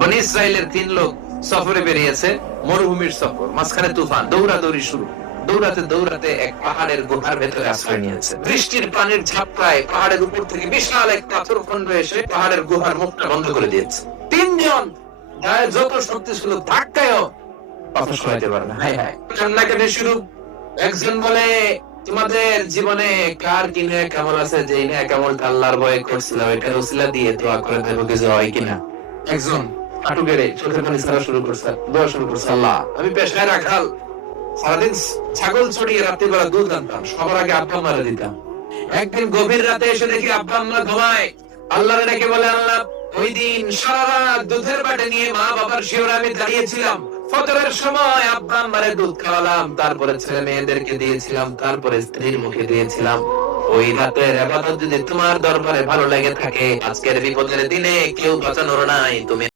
বনি ইসরায়েলের 3 লোক সফরে বেরিয়েছে, মরুভূমির সফর, মাঝখানে তুফান, দৌড়াদৌড়ি শুরু। দৌড়াতে দৌড়াতে এক পাহাড়ের গুহার ভেতরে আশ্রয় নিয়েছে। বৃষ্টির পানির ঝাপটায় পাহাড়ের উপর থেকে বিশাল এক পাথর খন্ড এসে পাহাড়ের গুহার মুখটা বন্ধ করে দিয়েছে। 3 জন গায়ে যত শক্তি ছিল ধাক্কায়ও পাথর সরাইতে পারে না। হায় হায়, কান্নাকাটি শুরু। একজন বলে, তোমাদের জীবনে কার কি নেক আমল আছে যে নেক আমলটা আল্লাহর ভয়ে করছিলাম, এটার উসিলা দিয়ে দোয়া করে দেবো কিছু হয় কিনা। একজন হাঁটু গেড়ে চোখের পানি ছাড়া শুরু করছে, দোয়া শুরু করছে, আল্লাহ আমি পেশায় রাখাল, সারাদিন ছাগল চড়িয়ে রাত্রিবেলা দুধ আনতাম, সবার আগে আব্বা মারা দিতাম। একদিন গভীর রাতে এসে দেখি আব্বা আম্মা ঘুমায়। আল্লাহর ডেকে বলে, আল্লাহ ওই দিন সারা রাত দুধের বাটে নিয়ে মা বাবার শিওরে আমি দাঁড়িয়েছিলাম, ফজরের সময় আব্বা আম্মারে দুধ খাওয়ালাম, তারপরে ছেলে মেয়েদেরকে দিয়েছিলাম, তারপরে স্ত্রীর মুখে দিয়েছিলাম। ওই রাতের ইবাদত যদি তোমার দরবারে ভালো লেগে থাকে, আজকের বিপদের দিনে কেউ বাঁচানোর নাই, তুমি